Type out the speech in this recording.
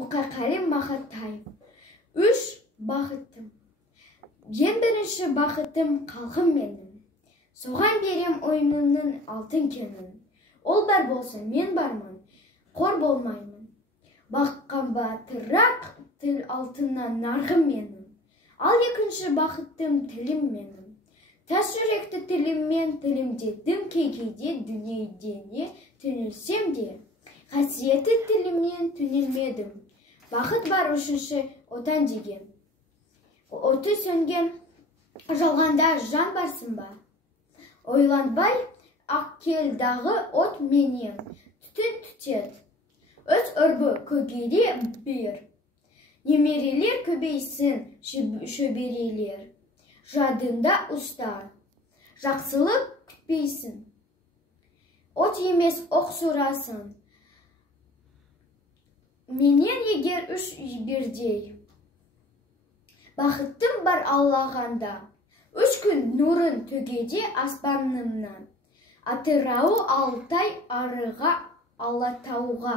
Мұқақарим Мақатаев. 3 бақытым. Ең бірінші бақытым қалқым менің. Соған берем ойымның алтын кенін. Ол бар болса мен бармын, қор болмаймын. Баққан батырақ тіл алтыннан нарғым менің. Ал екінші бақытым тілім менің. Тас жүректі тіліммен тілімдедім кейде дүниедене түнілсем де. Қасиетті тіліммен түнілмедім. Бақыт бар үшінші отан деген. Оты сөнген жалғанда жан барсың ба? Ойланбай ақкелдағы от менен түтін түтет. Өз өрбі көгере бер. Немерелер көбейсін шөберелер. Жадында ұстар. Жақсылық күтпейсін. От емес оқ сұрасын. Менен егер үш бірдей. Бақыттым бар Аллағанда. 3 күн нұрын төгеде аспанымнан. Атырауы Алтай арыға Алатауға.